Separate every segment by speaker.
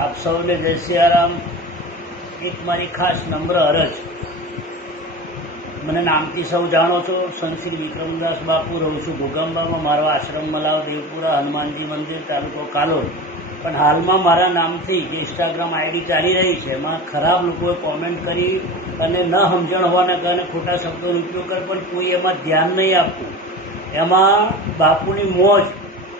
Speaker 1: આપ સૌને જય સિયારામ. એક મારી ખાસ નમ્ર અરજ. મને નામથી સૌ જાણો છો. સંતશ્રી વિક્રમદાસ બાપુ રહું છું ભૂગંબામાં. મારો આશ્રમ મલાવ, દેવપુરા, હનુમાનજી મંદિર, તાલુકો કાલોલ. પણ હાલમાં મારા નામથી જે ઇન્સ્ટાગ્રામ આઈડી ચાલી રહી છે, એમાં ખરાબ લોકોએ કોમેન્ટ કરી અને ન સમજણ હોવાના કારણે ખોટા શબ્દોનો ઉપયોગ કરે પણ કોઈ એમાં ધ્યાન નહીં આપતું. એમાં બાપુની મોજ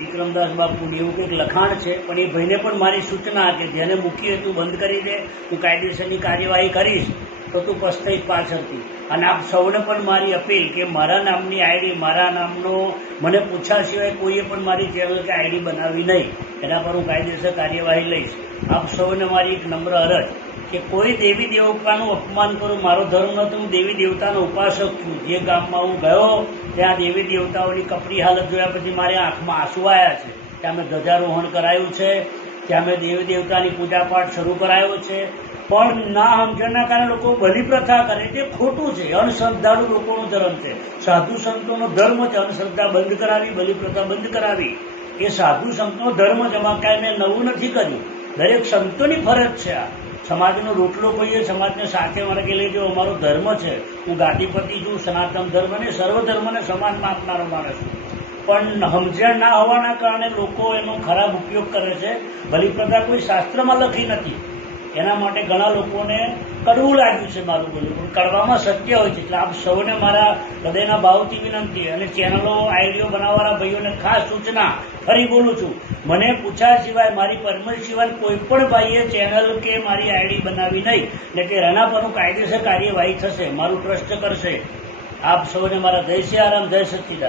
Speaker 1: વિક્રમદાસ બાપુની એવું કંઈક લખાણ છે, પણ એ ભાઈને પણ મારી સૂચના કે જેને મૂકીએ તું બંધ કરી દે તું કાયદેસરની કાર્યવાહી કરીશ, તો તું પસ્તાઈ પાછળથી અને આપ સૌને પણ મારી અપીલ કે મારા નામની આઈડી, મારા નામનો મને પૂછ્યા સિવાય કોઈએ પણ મારી ચેનલ કે આઈડી બનાવી નહીં. એના પર હું કાયદેસર કાર્યવાહી લઈશ. આપ સૌને મારી એક નમ્ર અરજ કે કોઈ દેવી દેવતાનું અપમાન કરું, મારો ધર્મ નથી, હું દેવી દેવતાનો ઉપાસક છું. જે ગામમાં હું ગયો, ત્યાં દેવી દેવતાઓની કપરી હાલત જોયા પછી મારી આંખમાં આંસુ આવ્યા છે. ત્યાં મેં ધ્વજારોહણ કરાયું છે. ત્યાં અમે દેવી દેવતાની પૂજાપાઠ શરૂ કરાયો છે. પણ ના સમજણના કારણે લોકો બલિ પ્રથા કરે તે ખોટું છે. અણશ્રદ્ધાળુ લોકોનો ધર્મ છે. સાધુ સંતોનો ધર્મ છે. અંધશ્રદ્ધા બંધ કરાવી, બલિ પ્રથા બંધ કરાવી. એ સાધુ સંતનો ધર્મ છે. એમાં કાંઈ મેં નવું નથી કર્યું. દરેક સંતોની ફરજ છે આ. સમાજનો રોટલો કોઈએ સમાજને સાથે વળગી લઈ જવો અમારો ધર્મ છે. હું ગાદીપતિ છું, સનાતન ધર્મને સર્વ ધર્મને સમાનમાં આપનારો માણસ છું. પણ સમજણ ના હોવાના કારણે લોકો એનો ખરાબ ઉપયોગ કરે છે. બલિપ્રથા કોઈ શાસ્ત્રમાં લખી નથી. એના માટે ઘણા લોકોને કડવું લાગ્યું છે મારું બોલું પણ કડવામાં સત્ય હોય છે. એટલે આપ સૌને મારા હૃદયના ભાવથી વિનંતી અને ચેનલો, આઈડીઓ બનાવવાના ભાઈઓને ખાસ સૂચના ફરી બોલું છું. મને પૂછ્યા સિવાય મારી પરમિશન સિવાય કોઈ પણ ભાઈએ ચેનલ કે મારી આઈડી બનાવી નહીં. એટલે કે એના પરનું કાયદેસર કાર્યવાહી થશે. મારું ટ્રસ્ટ કરશે. આપ સૌને મારા જય આરામ જય સચ્ચિદાન